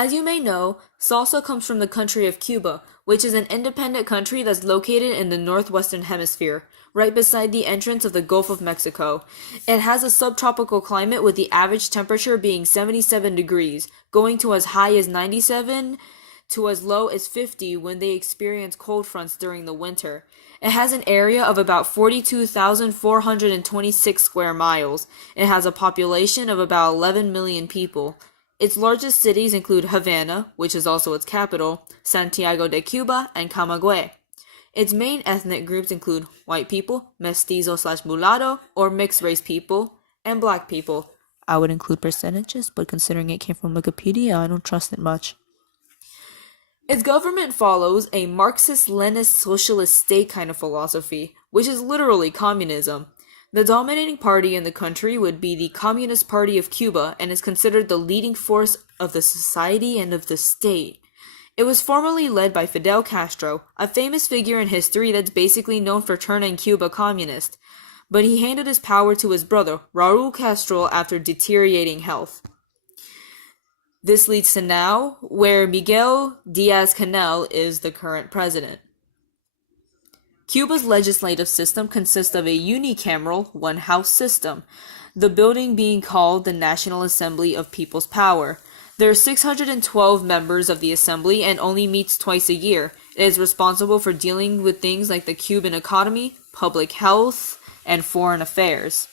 As you may know, salsa comes from the country of Cuba, which is an independent country that's located in the northwestern hemisphere, right beside the entrance of the Gulf of Mexico. It has a subtropical climate with the average temperature being 77 degrees, going to as high as 97 to as low as 50 when they experience cold fronts during the winter. It has an area of about 42,426 square miles. It has a population of about 11 million people. Its largest cities include Havana, which is also its capital, Santiago de Cuba, and Camagüey. Its main ethnic groups include white people, mestizo/mulatto, or mixed race people, and black people. I would include percentages, but considering it came from Wikipedia, I don't trust it much. Its government follows a Marxist-Leninist socialist state kind of philosophy, which is literally communism. The dominating party in the country would be the Communist Party of Cuba and is considered the leading force of the society and of the state. It was formerly led by Fidel Castro, a famous figure in history that's basically known for turning Cuba communist, but he handed his power to his brother, Raul Castro, after deteriorating health. This leads to now, where Miguel Diaz-Canel is the current president. Cuba's legislative system consists of a unicameral, one-house system, the building being called the National Assembly of People's Power. There are 612 members of the assembly and only meets twice a year. It is responsible for dealing with things like the Cuban economy, public health, and foreign affairs.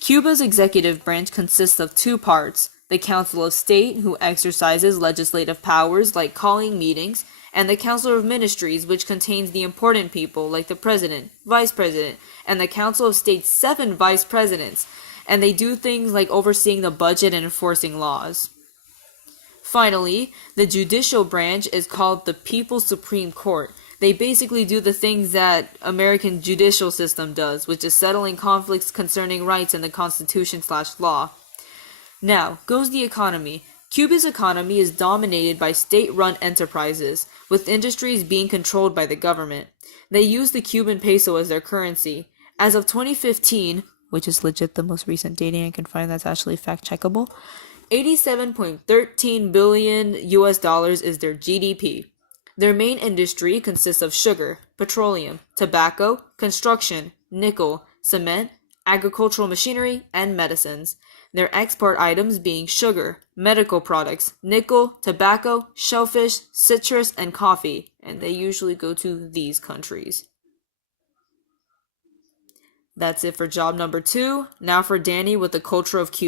Cuba's executive branch consists of two parts: the Council of State, who exercises legislative powers like calling meetings, and the Council of Ministries, which contains the important people like the President, Vice President, and the Council of State's 7 Vice Presidents, and they do things like overseeing the budget and enforcing laws. Finally, the judicial branch is called the People's Supreme Court. They basically do the things that American judicial system does, which is settling conflicts concerning rights in the Constitution/law. Now, goes the economy. Cuba's economy is dominated by state-run enterprises, with industries being controlled by the government. They use the Cuban peso as their currency. As of 2015, which is legit the most recent data I can find that's actually fact-checkable, $87.13 billion is their GDP. Their main industry consists of sugar, petroleum, tobacco, construction, nickel, cement, agricultural machinery, and medicines. Their export items being sugar, medical products, nickel, tobacco, shellfish, citrus, and coffee, and they usually go to these countries. That's it for job number 2. Now for Danny with the culture of Cuba.